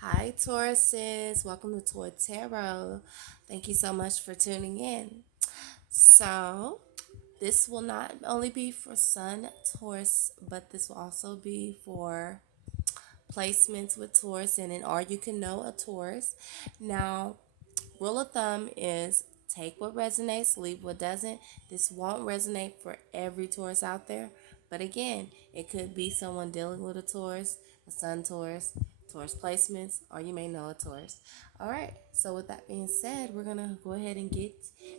Hi, Tauruses. Welcome to Toy Tarot. Thank you so much for tuning in. So, this will not only be for Sun Taurus, but this will also be for placements with Taurus in it, or you can know a Taurus. Now, rule of thumb is take what resonates, leave what doesn't. This won't resonate for every Taurus out there, but again, it could be someone dealing with a Taurus, a Sun Taurus, Taurus placements, or you may know a Taurus. All right, so with that being said, we're gonna go ahead and get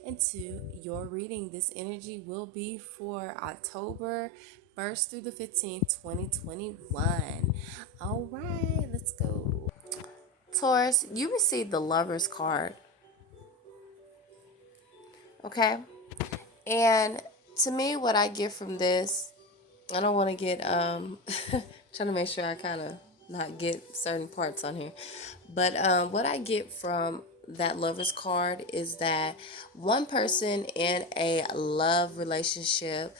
into your reading. This energy will be for October 1st through the 15th, 2021. All right, let's go. Taurus, you received the Lover's card. Okay. And to me, what I get from this, I don't want to get trying to make sure I kind of not get certain parts on here. But what I get from that lover's card is that one person in a love relationship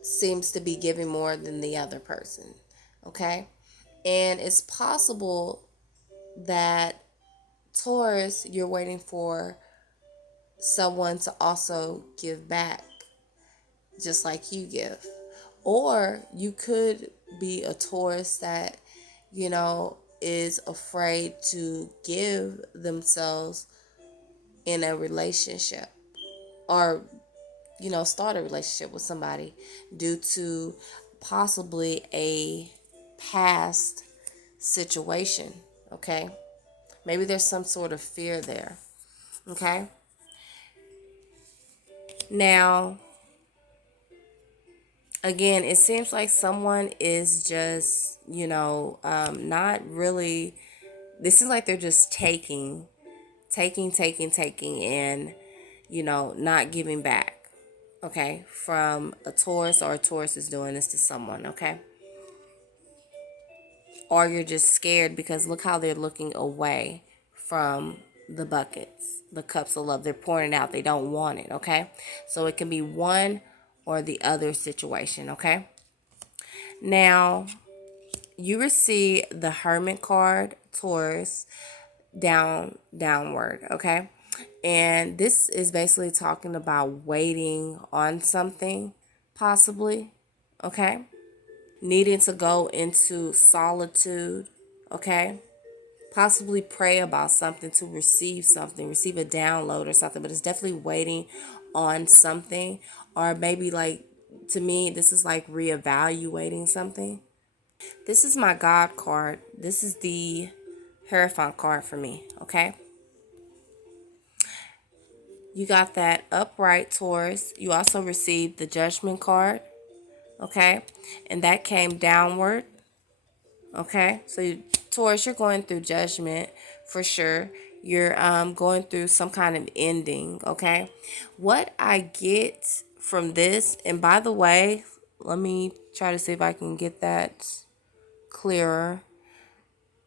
seems to be giving more than the other person. Okay? And it's possible that Taurus, you're waiting for someone to also give back just like you give. Or you could be a Taurus that, is afraid to give themselves in a relationship or, start a relationship with somebody due to possibly a past situation. Okay. Maybe there's some sort of fear there. Okay. Now, again, it seems like someone is just, not really. This is like they're just taking, and, not giving back. Okay, from a Taurus, or a Taurus is doing this to someone. Okay, or you're just scared because look how they're looking away from the buckets, the cups of love. They're pouring it out. They don't want it. Okay, so it can be one or the other situation. Okay, now you receive the Hermit card, Taurus, downward. Okay, and this is basically talking about waiting on something, possibly. Okay, needing to go into solitude. Okay, possibly pray about something to receive something, receive a download or something, but it's definitely waiting on something. Or maybe, like, to me, this is like reevaluating something. This is my God card. This is the Hierophant card for me. Okay, you got that upright, Taurus. You also received the Judgment card. Okay, and that came downward. Okay, so Taurus, you're going through judgment for sure. You're going through some kind of ending. Okay, what I get from this, and by the way, let me try to see if I can get that clearer.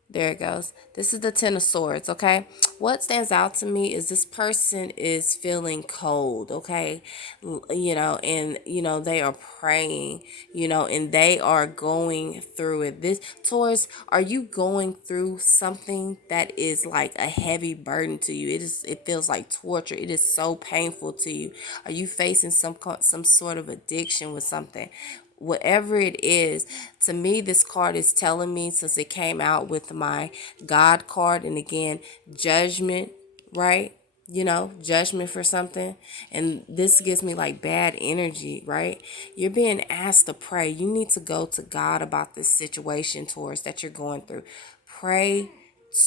There it goes. This is the Ten of Swords, okay? What stands out to me is this person is feeling cold, okay? And, they are praying, and they are going through it. This, Taurus, are you going through something that is like a heavy burden to you? It feels like torture. It is so painful to you. Are you facing some sort of addiction with something? Whatever it is, to me, this card is telling me, since it came out with my God card, and again, judgment, right? Judgment for something. And this gives me like bad energy, right? You're being asked to pray. You need to go to God about this situation, Taurus, that you're going through. Pray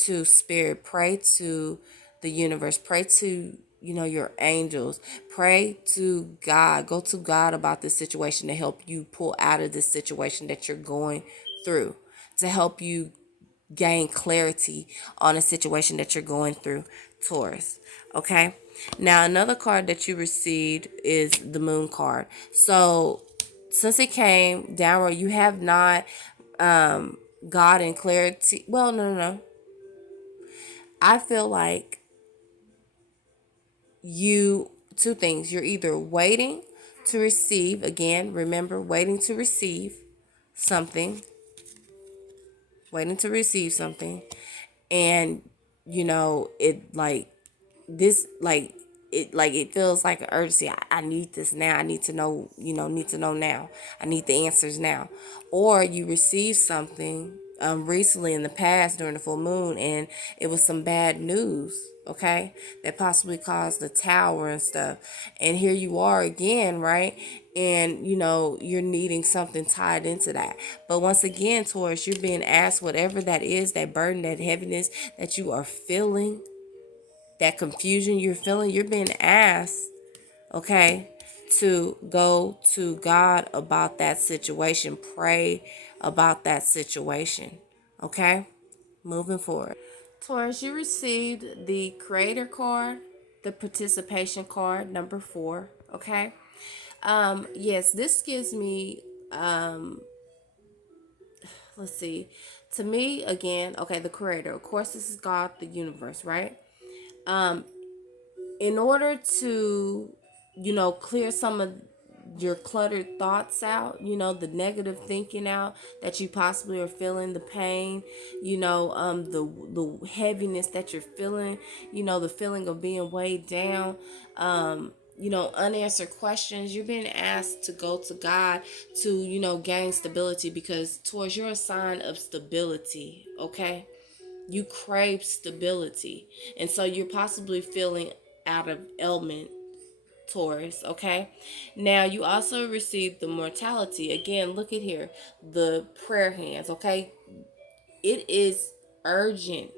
to Spirit, pray to the universe, pray to, your angels, pray to God, go to God about this situation to help you pull out of this situation that you're going through, to help you gain clarity on a situation that you're going through, Taurus. Okay. Now, another card that you received is the Moon card. So, since it came downward, you have not gotten clarity. Well, no. I feel like two things. You're either waiting to receive, again, remember, waiting to receive something, waiting to receive something, and it like this it feels like an urgency. I need this now. I need to know, need to know now. I need the answers now. Or you receive something recently in the past during the full moon, and it was some bad news, okay, that possibly caused the tower and stuff. And here you are again, right? And you're needing something tied into that. But once again, Taurus, you're being asked whatever that is, that burden, that heaviness that you are feeling, that confusion you're feeling, you're being asked, okay, to go to God about that situation. Pray about that situation. Okay? Moving forward. Taurus, you received the creator card, the participation card, number 4. Okay? Yes, this gives me let's see. To me, again, okay, the creator. Of course, this is God, the universe, right? In order to clear some of your cluttered thoughts out, the negative thinking out that you possibly are feeling, the pain, the heaviness that you're feeling, the feeling of being weighed down, unanswered questions. You're being asked to go to God to gain stability, because towards you're a sign of stability. Okay, you crave stability, and so you're possibly feeling out of element, Taurus. Okay, now you also received the mortality. Again, look at here, the prayer hands. Okay, it is urgent.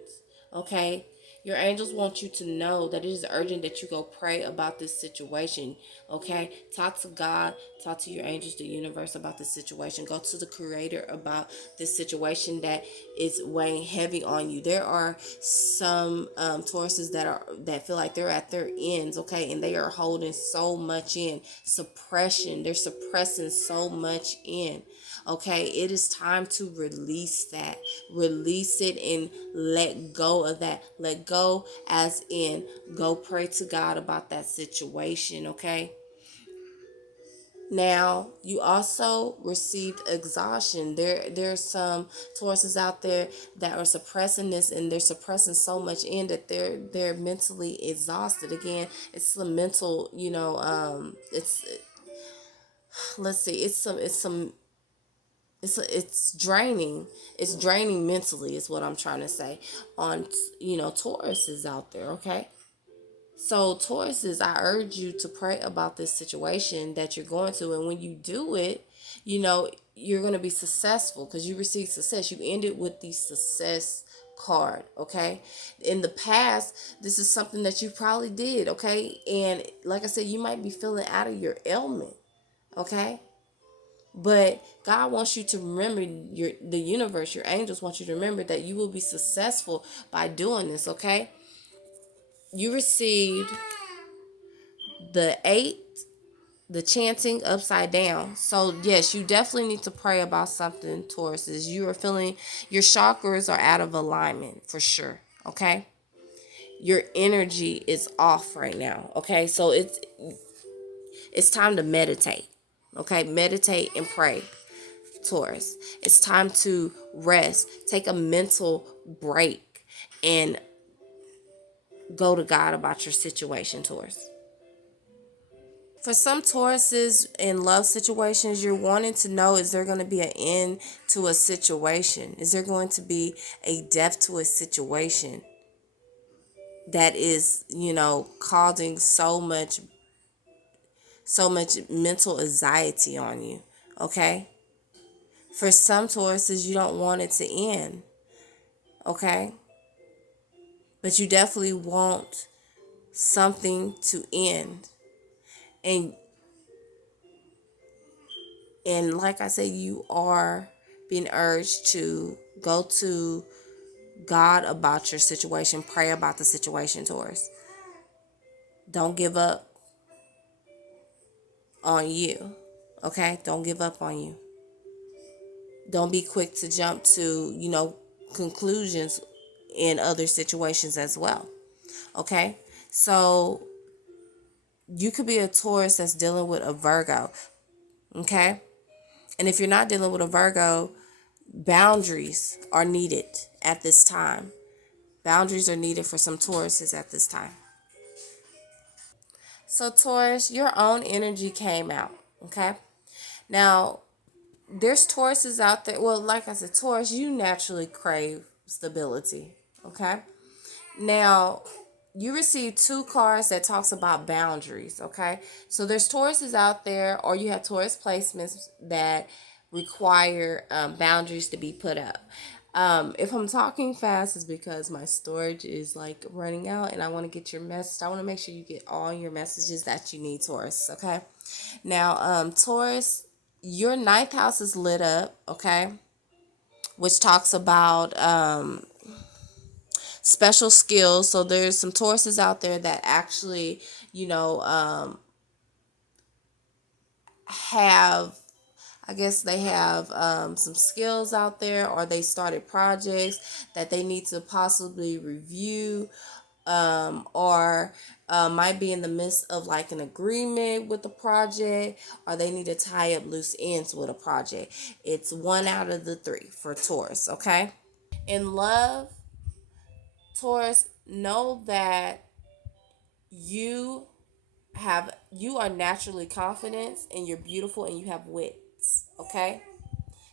Okay, your angels want you to know that it is urgent that you go pray about this situation. Okay, talk to God, talk to your angels, the universe about this situation. Go to the creator about this situation that is weighing heavy on you. There are some Tauruses that feel like they're at their ends, okay, and they are holding so much in suppression. They're suppressing so much in. Okay, it is time to release that. Release it and let go of that. Let go, as in go pray to God about that situation. Okay. Now, you also received exhaustion. There's some Tauruses out there that are suppressing this, and they're suppressing so much in that they're mentally exhausted. Again, it's the mental, it's let's see, it's draining. It's draining mentally is what I'm trying to say on Tauruses out there. Okay, so Tauruses, I urge you to pray about this situation that you're going to, and when you do it, you're going to be successful because you receive success. You ended with the success card. Okay, in the past, this is something that you probably did. Okay, and like I said, you might be feeling out of your element. Okay, but God wants you to remember, the universe, your angels want you to remember that you will be successful by doing this. Okay, you received the 8, the chanting upside down. So yes, you definitely need to pray about something, Taurus. Is you are feeling your chakras are out of alignment for sure. Okay, your energy is off right now. Okay, so it's time to meditate. Okay, meditate and pray, Taurus. It's time to rest. Take a mental break and go to God about your situation, Taurus. For some Tauruses in love situations, you're wanting to know, is there going to be an end to a situation? Is there going to be a death to a situation that is, causing so much mental anxiety on you? Okay? For some Tauruses, you don't want it to end. Okay? But you definitely want something to end. And like I said, you are being urged to go to God about your situation. Pray about the situation, Taurus. Don't give up on you. Okay? Don't give up on you. Don't be quick to jump to, conclusions in other situations as well. Okay? So you could be a Taurus that's dealing with a Virgo. Okay? And if you're not dealing with a Virgo, Boundaries are needed at this time. Boundaries are needed for some Tauruses at this time. So, Taurus, your own energy came out. Okay. Now, there's Tauruses out there. Well, like I said, Taurus, you naturally crave stability. Okay. Now, you received two cards that talks about boundaries. Okay. So there's Tauruses out there, or you have Taurus placements that require boundaries to be put up. If I'm talking fast, it's because my storage is like running out, and I want to get your message. I want to make sure you get all your messages that you need, Taurus. Okay. Now, Taurus, your ninth house is lit up. Okay, which talks about special skills. So there's some Tauruses out there that actually, you know, have, I guess they have some skills out there, or they started projects that they need to possibly review, or might be in the midst of like an agreement with the project, or they need to tie up loose ends with a project. It's one out of the three for Taurus, okay? In love, Taurus, know that you you are naturally confident, and you're beautiful, and you have wits, okay,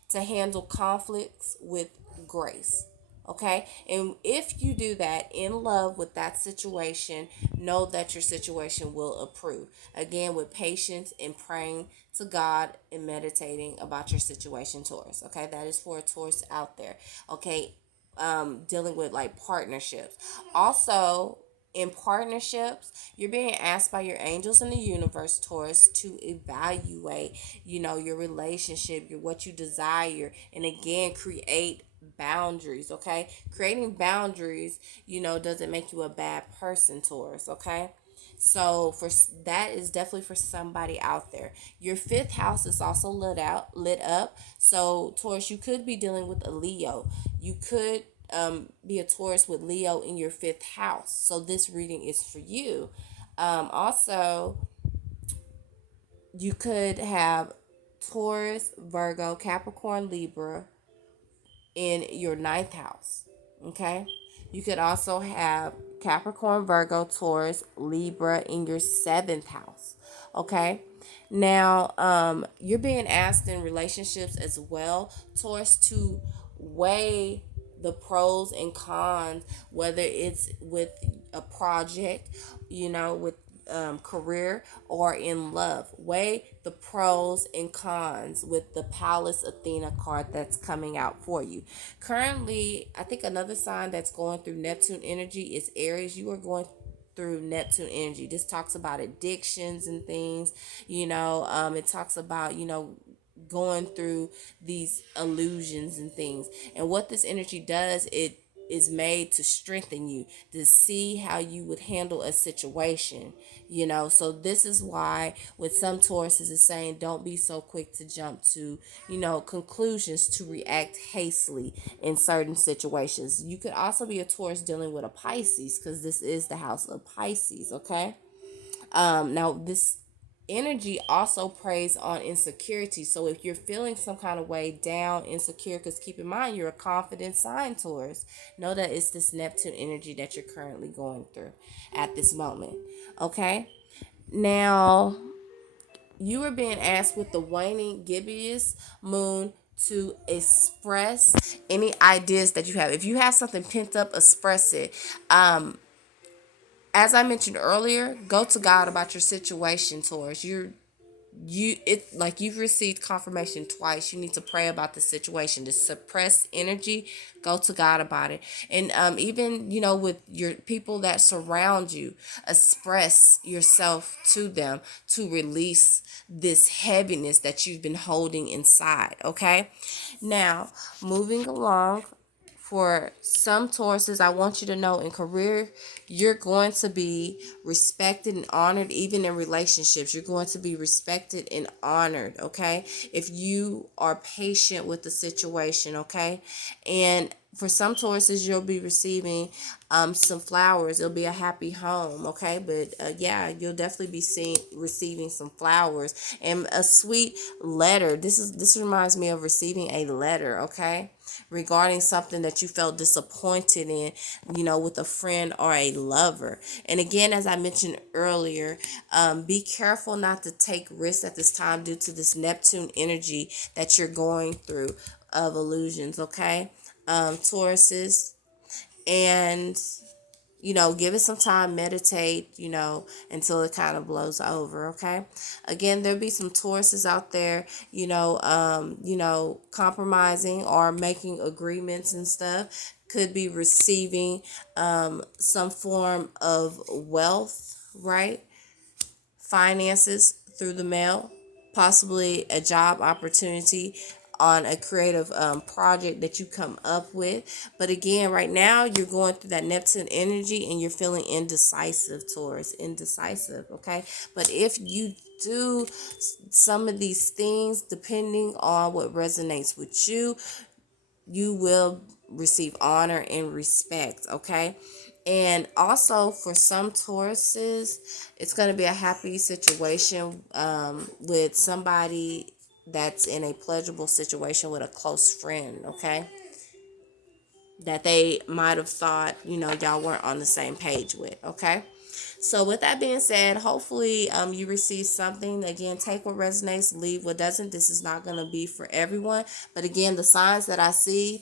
to handle conflicts with grace. Okay. And if you do that in love with that situation, know that your situation will improve. Again, with patience and praying to God and meditating about your situation, Taurus. Okay. That is for a Taurus out there. Okay. Dealing with like partnerships. Also, in partnerships, you're being asked by your angels in the universe, Taurus, to evaluate, your relationship, what you desire, and again, create boundaries, okay? Creating boundaries, doesn't make you a bad person, Taurus, okay? So for that is definitely for somebody out there. Your fifth house is also lit up. So Taurus, you could be dealing with a Leo. You could be a Taurus with Leo in your fifth house. So this reading is for you. Also, you could have Taurus, Virgo, Capricorn, Libra in your ninth house. Okay. You could also have Capricorn, Virgo, Taurus, Libra in your seventh house. Okay. Now, you're being asked in relationships as well, Taurus, to weigh the pros and cons, whether it's with a project, with career, or in love. Weigh the pros and cons with the Palace Athena card that's coming out for you. Currently, I think another sign that's going through Neptune energy is Aries. You are going through Neptune energy. This talks about addictions and things. It talks about, going through these illusions and things. And what this energy does, it is made to strengthen you, to see how you would handle a situation. So this is why with some Tauruses is saying don't be so quick to jump to, conclusions, to react hastily in certain situations. You could also be a Taurus dealing with a Pisces, because this is the house of Pisces, okay? Now this energy also preys on insecurity. So if you're feeling some kind of way, down, insecure, because keep in mind you're a confident sign, Taurus, know that it's this Neptune energy that you're currently going through at this moment. Okay. Now, you are being asked with the waning gibbous moon to express any ideas that you have. If you have something pent up, express it. As I mentioned earlier, go to God about your situation, Taurus. You've received confirmation twice. You need to pray about the situation. To suppress energy, go to God about it. And even with your people that surround you, express yourself to them to release this heaviness that you've been holding inside. Okay. Now, moving along, for some Tauruses, I want you to know in career, you're going to be respected and honored. Even in relationships, you're going to be respected and honored, okay? If you are patient with the situation, okay? And For some Tauruses, you'll be receiving some flowers. It'll be a happy home, okay? But yeah, you'll definitely be receiving some flowers and a sweet letter. This reminds me of receiving a letter, okay? Regarding something that you felt disappointed in, with a friend or a lover. And again, as I mentioned earlier, be careful not to take risks at this time due to this Neptune energy that you're going through of illusions, okay? Tauruses, and give it some time, meditate, until it kind of blows over, okay? Again, there'll be some Tauruses out there, compromising or making agreements and stuff. Could be receiving some form of wealth, right? Finances through the mail, possibly a job opportunity on a creative project that you come up with. But again, right now you're going through that Neptune energy and you're feeling indecisive, Taurus, indecisive, okay? But if you do some of these things, depending on what resonates with you, you will receive honor and respect, okay? And also for some Tauruses, it's going to be a happy situation with somebody that's in a pleasurable situation with a close friend, okay? That they might have thought, y'all weren't on the same page with, okay? So with that being said, hopefully you receive something. Again, take what resonates, leave what doesn't. This is not going to be for everyone. But again, the signs that I see,